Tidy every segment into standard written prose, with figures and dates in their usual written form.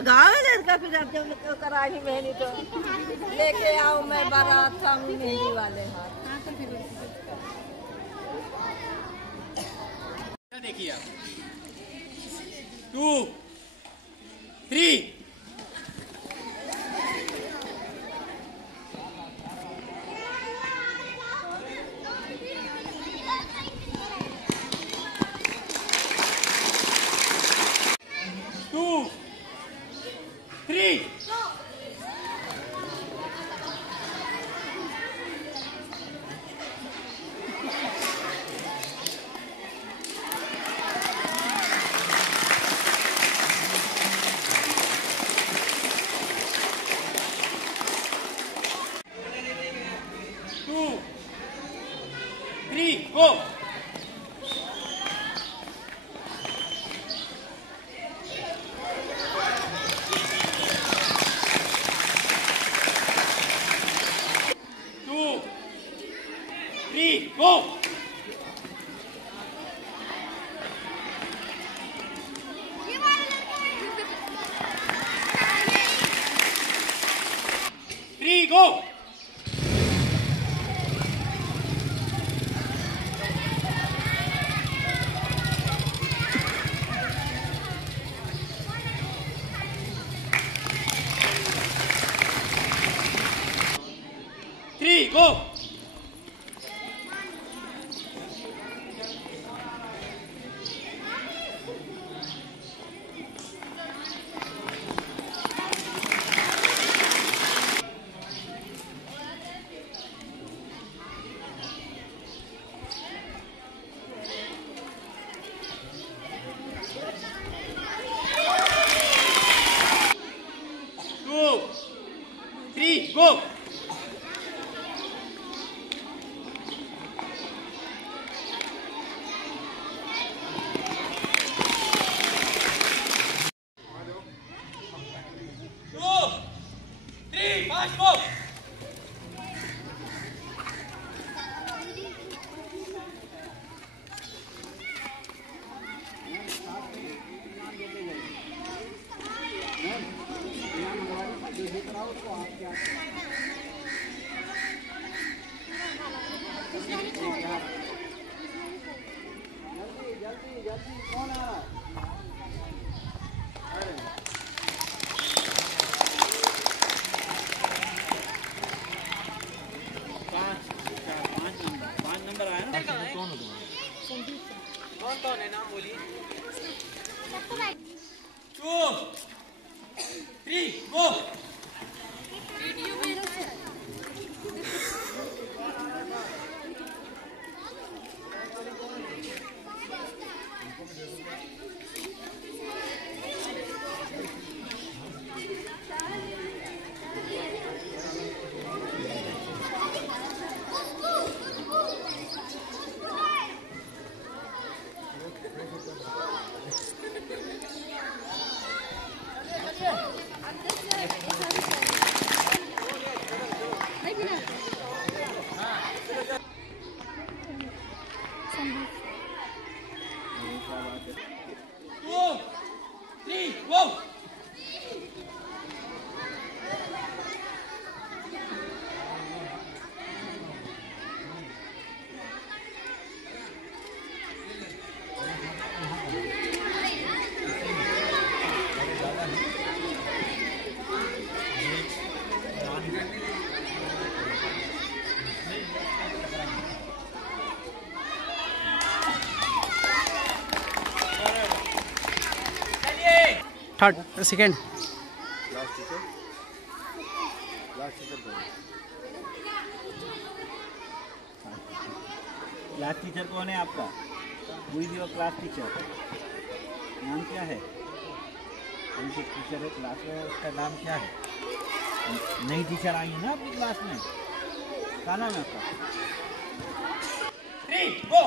गाँव लड़का फिर जब कराही मेहंदी तो लेके आओ मैं बारात सामने मेहंदी वाले हाथ। देखिए आप 2 3 2 3 2 3 go 2 3 go 3 go 3 go 2 3 go 2 3 fast go 5 number आया ना कौन है नाम बोलिए 2 3 go third second class teacher कौन है आपका? हुई थी वो क्लास टीचर, नाम क्या है? उनकी टीचर है क्लास में, उसका नाम क्या है? नई टीचर आई है ना आपकी क्लास में, क्या नाम है आपका? 3 go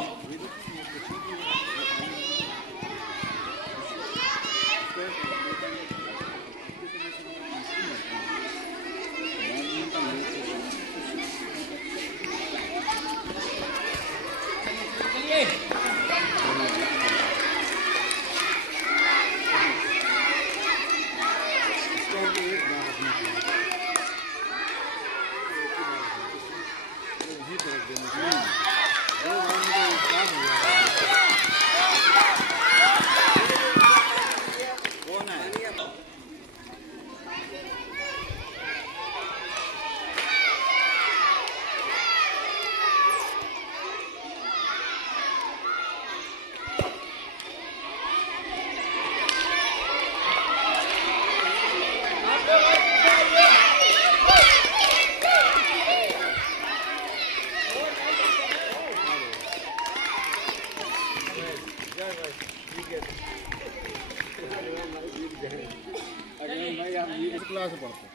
क्लास पढ़ते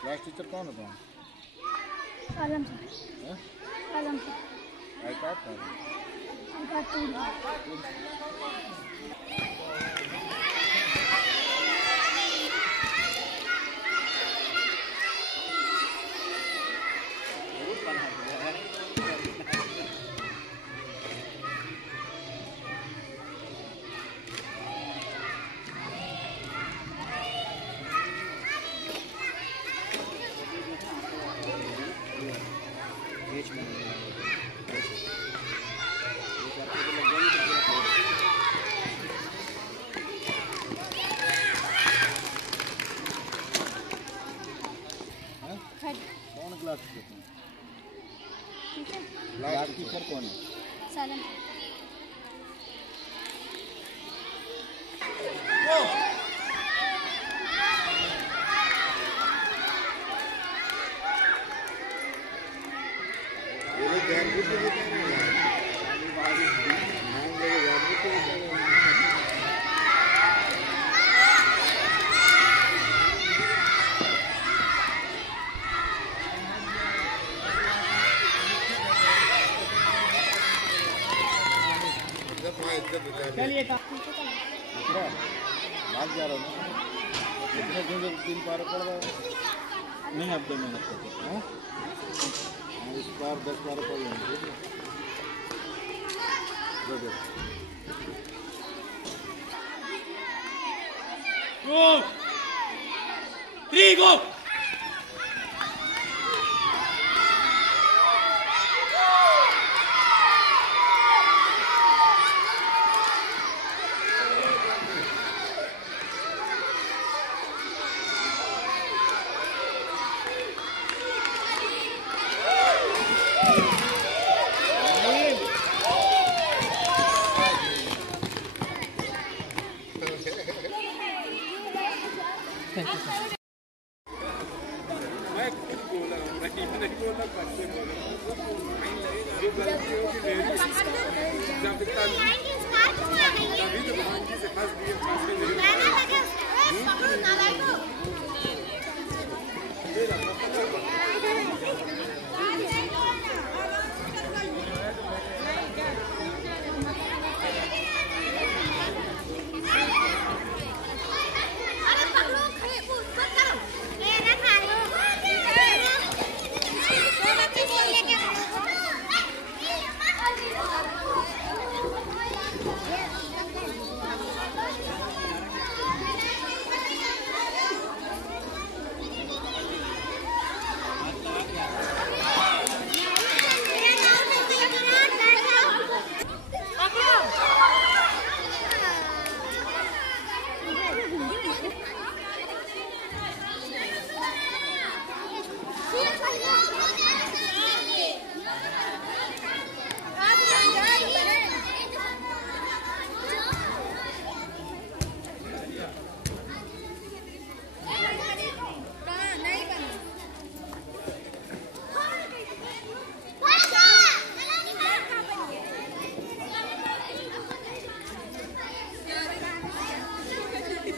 क्लास टीचर कौन है? आलम सर। आलम सर। कौन क्लास क्लास टीचर कौन है? सालम। चलिए भाग जा रहा हूँ कितने दिन पार पड़ रहा है? नहीं अब 2 महीने तक इस बार 10 बार पड़ जाएंगे। 2 3 go.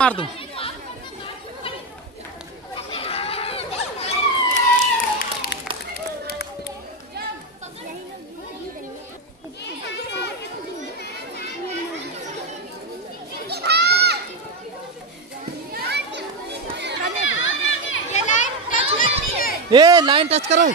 मार दूं। ये लाइन टच करो।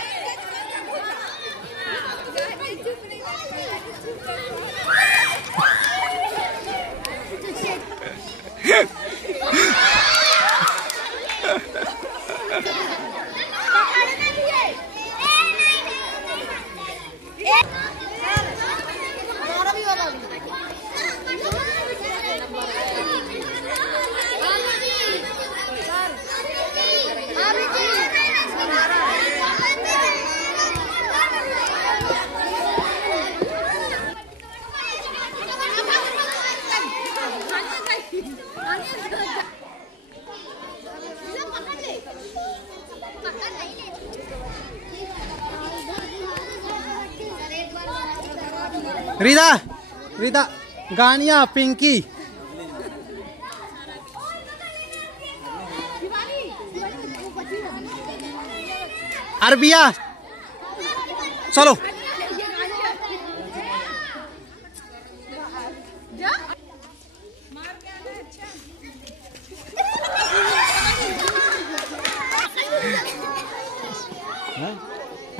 रिदा रिदा गानिया पिंकी अरबिया चलो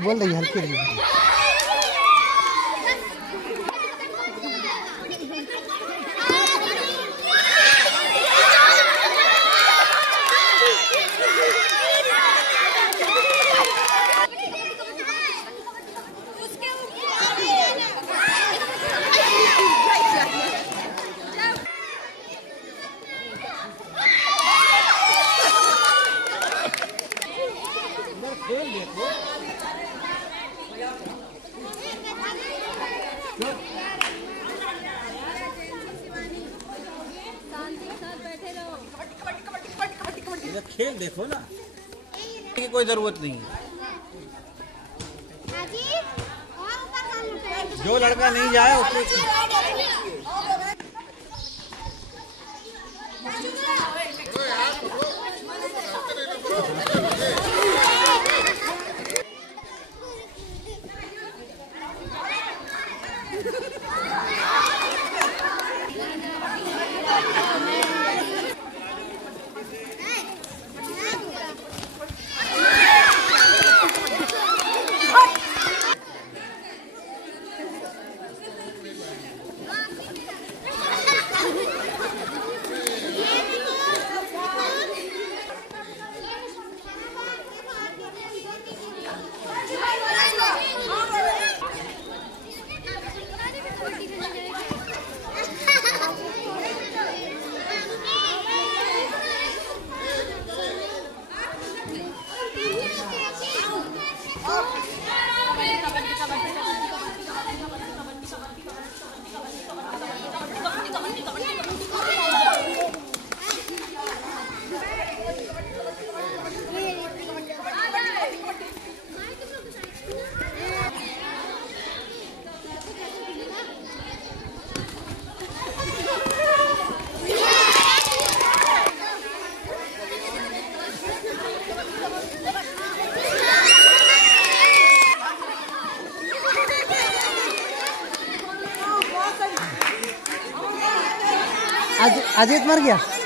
बोल रही हल्की खेल देखो ना, कोई जरूरत नहीं है। जो लड़का नहीं जाए उसको अजीत मर गया।